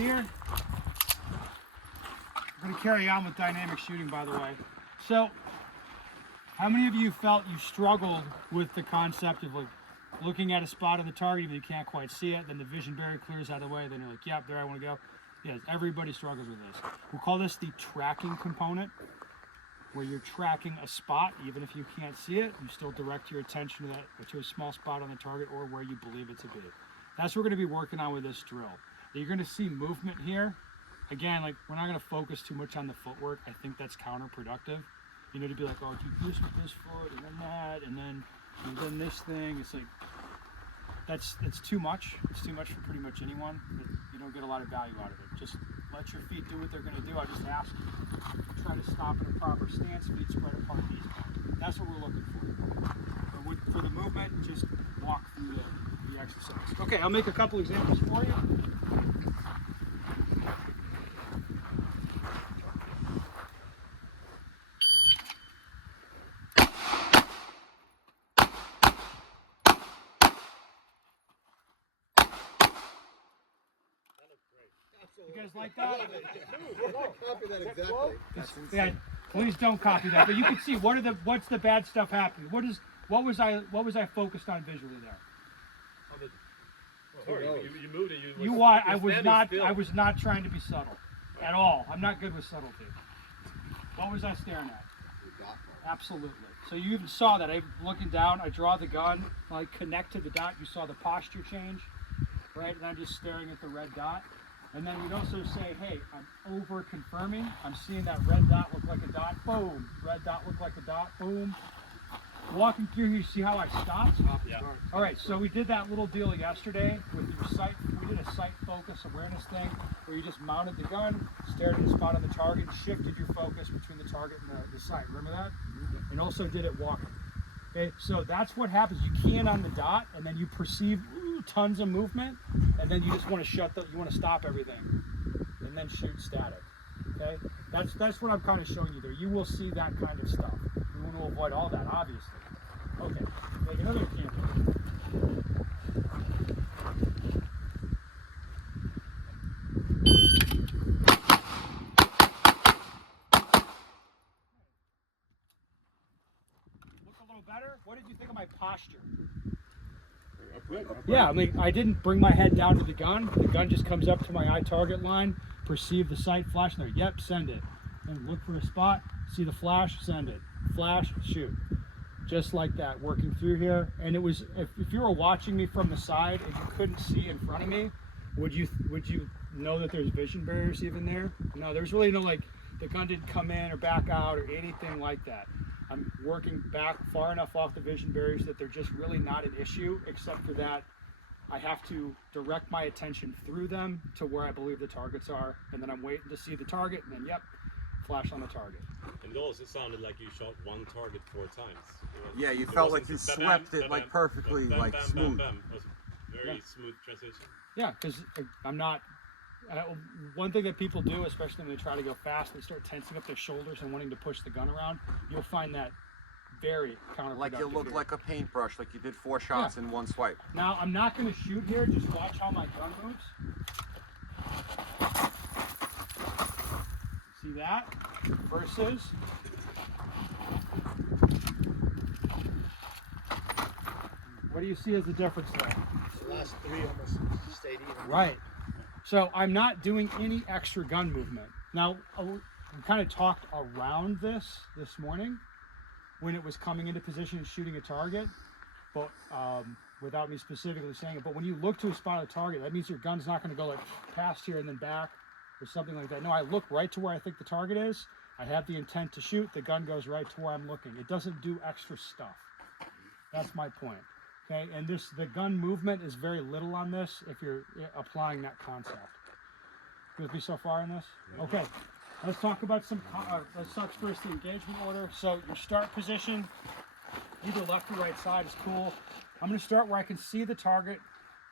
here. I'm going to carry on with dynamic shooting, by the way. So, how many of you felt you struggled with the concept of like looking at a spot on the target even you can't quite see it, then the vision barrier clears out of the way, then you're like, yep, there I want to go. Yes, everybody struggles with this. We'll call this the tracking component, where you're tracking a spot, even if you can't see it, you still direct your attention to that, to a small spot on the target or where you believe it to be. That's what we're going to be working on with this drill. You're going to see movement here. Again, like, we're not going to focus too much on the footwork. I think that's counterproductive. You know, to be like, oh, do this with this foot, and then that, and then this thing. It's like, it's too much. It's too much for pretty much anyone. You don't get a lot of value out of it. Just let your feet do what they're going to do. I just ask you, try to stop in a proper stance, feet spread apart, knees back. That's what we're looking for. For the movement, just walk through the exercise. Okay, I'll make a couple examples for you. You guys like that? Copy that exactly. Yeah, please don't copy that. But you can see what's the bad stuff happening. What was I focused on visually there? Sorry, you moved it. I was not trying to be subtle at all. I'm not good with subtlety. What was I staring at? Absolutely. So you even saw that. I'm looking down. I draw the gun. I connect to the dot. You saw the posture change, right? And I'm just staring at the red dot. And then we'd also say, hey, I'm over confirming. I'm seeing that red dot look like a dot. Boom. Red dot look like a dot. Boom. Walking through, you see how I stopped? Yeah. All right, so we did that little deal yesterday with your sight. We did a sight focus awareness thing where you just mounted the gun, stared at the spot on the target, and shifted your focus between the target and the sight. Remember that? And also did it walking. Okay, so that's what happens. You can on the dot, and then you perceive tons of movement, and then you just want to you want to stop everything, and then shoot static. Okay, that's what I'm kind of showing you there. You will see that kind of stuff. We want to avoid all that, obviously. Okay, make another example. Look a little better. What did you think of my posture? Yeah, I mean, I didn't bring my head down to the gun. The gun just comes up to my eye target line, perceive the sight, flash there. Yep, send it. And look for a spot, see the flash, send it. Flash, shoot. Just like that, working through here. And it was, if you were watching me from the side and you couldn't see in front of me, would you know that there's vision barriers even there? No, there's really no, like, the gun didn't come in or back out or anything like that. I'm working back far enough off the vision barriers that they're just really not an issue, except for that I have to direct my attention through them to where I believe the targets are, and then I'm waiting to see the target, and then, yep, flash on the target. And it also sounded like you shot one target 4 times. Yeah, you felt like you swept it like perfectly, like smooth. It was very smooth transition. Yeah, because I'm not. One thing that people do, especially when they try to go fast, they start tensing up their shoulders and wanting to push the gun around. You'll find that very counterproductive. Like you look like a paintbrush, like you did 4 shots in one swipe. Now, I'm not going to shoot here. Just watch how my gun moves. See that? Versus. What do you see as the difference there? The last 3 almost stayed even. Right. So I'm not doing any extra gun movement. Now, we kind of talked around this morning when it was coming into position and shooting a target, but without me specifically saying it. But when you look to a spot on a target, that means your gun's not going to go like past here and then back or something like that. No, I look right to where I think the target is. I have the intent to shoot. The gun goes right to where I'm looking. It doesn't do extra stuff. That's my point. Okay, and the gun movement is very little on this if you're applying that concept. You with me so far in this? Okay, let's talk about let's talk first the engagement order. So your start position, either left or right side is cool. I'm going to start where I can see the target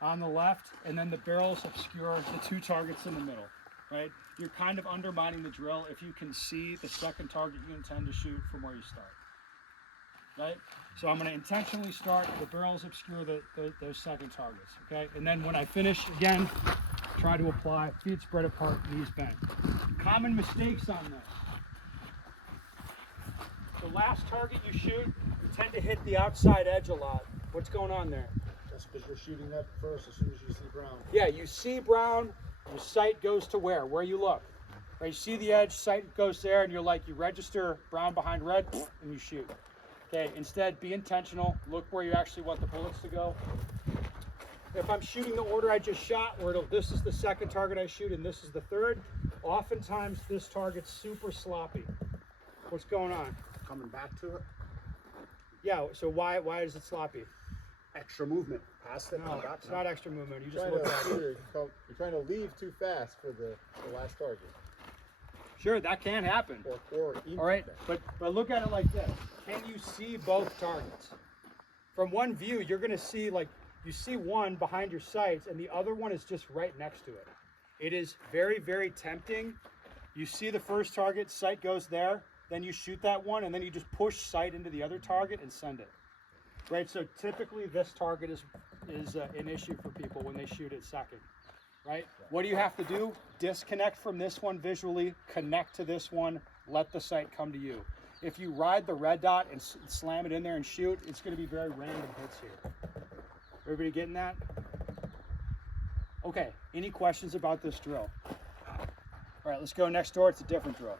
on the left, and then the barrels obscure the 2 targets in the middle, right? You're kind of undermining the drill if you can see the second target you intend to shoot from where you start. Right? So I'm going to intentionally start, the barrels obscure those second targets, okay? And then when I finish, again, try to apply, feet spread apart, knees bent. Common mistakes on this. The last target you shoot, you tend to hit the outside edge a lot. What's going on there? That's because you're shooting that first as soon as you see brown. Yeah, you see brown, your sight goes to where? Where you look. Right, you see the edge, sight goes there, and you're like, you register brown behind red, and you shoot. Okay, instead, be intentional. Look where you actually want the bullets to go. If I'm shooting the order I just shot, where this is the second target I shoot and this is the third, oftentimes this target's super sloppy. What's going on? Coming back to it, Yeah, so why is it sloppy? extra movement. Past it, No, come back it's to not it. extra movement. You just Trying look to, at it. you're trying to leave too fast for the last target. Sure, that can happen. Or even All right, that. but look at it like this. Can you see both targets? From one view, you're going to see like you see one behind your sights, and the other one is just right next to it. It is very, very tempting. You see the first target, sight goes there, then you shoot that one, and then you just push sight into the other target and send it. Right. So typically, this target is an issue for people when they shoot it second. Right? What do you have to do? Disconnect from this one visually, connect to this one, let the sight come to you. If you ride the red dot and slam it in there and shoot, it's going to be very random hits here. Everybody getting that? Okay, any questions about this drill? All right, let's go next door. It's a different drill.